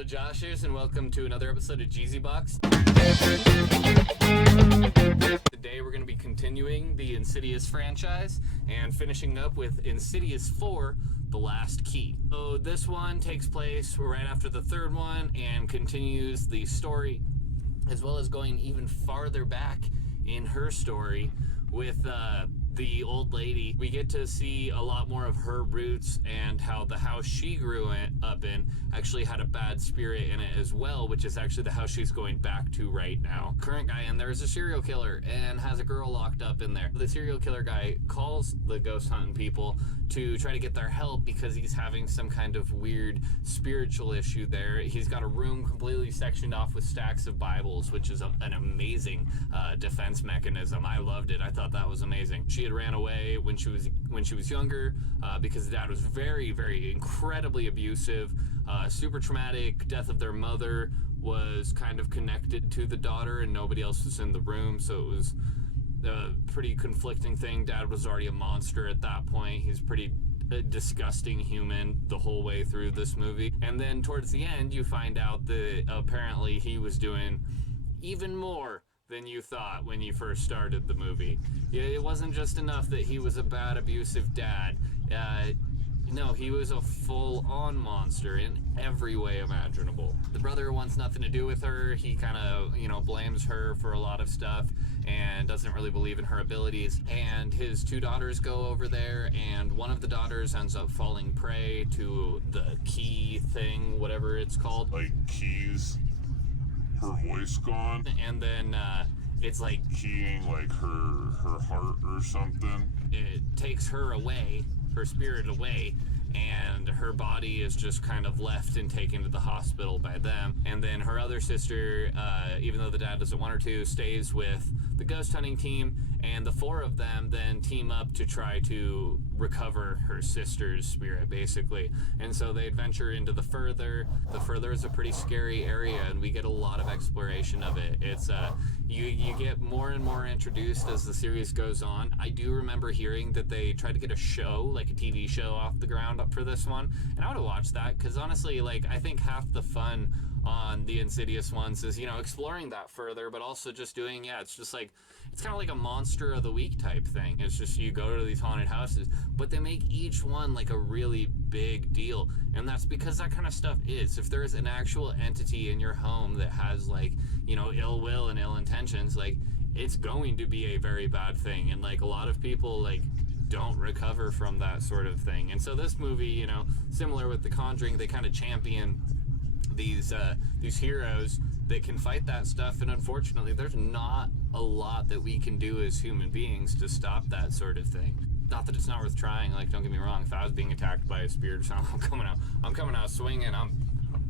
fellow Joshers, and welcome to another episode of JEEZEEbox. Today we're going to be continuing the Insidious franchise and finishing up with Insidious 4, The Last Key. So this one takes place right after the third one and continues the story, as well as going even farther back in her story with the old lady. We get to see a lot more of her roots and how the house she grew up in actually had a bad spirit in it as well, which is actually the house she's going back to right now. Current guy in there is a serial killer and has a girl locked up in there. The serial killer guy calls the ghost hunting people to try to get their help because he's having some kind of weird spiritual issue there. He's got a room completely sectioned off with stacks of Bibles, which is an amazing defense mechanism. I loved it. I thought that was amazing. She had ran away when she was younger because the dad was very incredibly abusive. Super traumatic. Death of their mother was kind of connected to the daughter and nobody else was in the room, so it was a pretty conflicting thing. Dad was already a monster at that point. He's pretty disgusting human the whole way through this movie. And then towards the end you find out that apparently he was doing even more than you thought when you first started the movie. It wasn't just enough that he was a bad, abusive dad. No, he was a full-on monster in every way imaginable. The brother wants nothing to do with her. He kind of, blames her for a lot of stuff and doesn't really believe in her abilities. And his two daughters go over there, and one of the daughters ends up falling prey to the key thing, whatever it's called. Like keys, her voice gone. And then it's like keying like her heart or something. It takes her away, her spirit away, and her body is just kind of left and taken to the hospital by them. And then her other sister, even though the dad doesn't want her to, stays with the ghost hunting team, and the four of them then team up to try to recover her sister's spirit, basically. And so they adventure into the Further. The Further is a pretty scary area, and we get a lot of exploration of it. It's you get more and more introduced as the series goes on. I do remember hearing that they tried to get a show, like a TV show, off the ground up for this one, and I would have watched that, because honestly, I think half the fun on the Insidious ones is, exploring that further, but also just doing, it's just it's kind of like a monster of the week type thing. It's just you go to these haunted houses, but they make each one like a really big deal, and that's because that kind of stuff is, if there's an actual entity in your home that has ill will and ill intentions, it's going to be a very bad thing, and a lot of people don't recover from that sort of thing. And so this movie, similar with The Conjuring, they kind of champion these heroes that can fight that stuff, and unfortunately there's not a lot that we can do as human beings to stop that sort of thing. Not that it's not worth trying, don't get me wrong. If I was being attacked by a spirit or something, I'm coming out swinging, I'm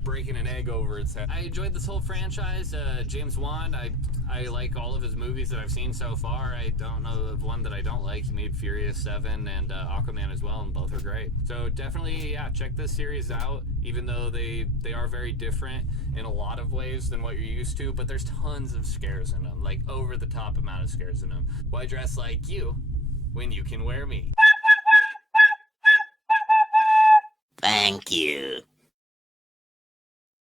breaking an egg over its head. I enjoyed this whole franchise. James Wan, I like all of his movies that I've seen so far. I don't know of one that I don't like. He made Furious 7 and Aquaman as well, and both are great. So definitely, check this series out, even though they are very different in a lot of ways than what you're used to, but there's tons of scares in them, over-the-top amount of scares in them. Why dress like you when you can wear me? Thank you.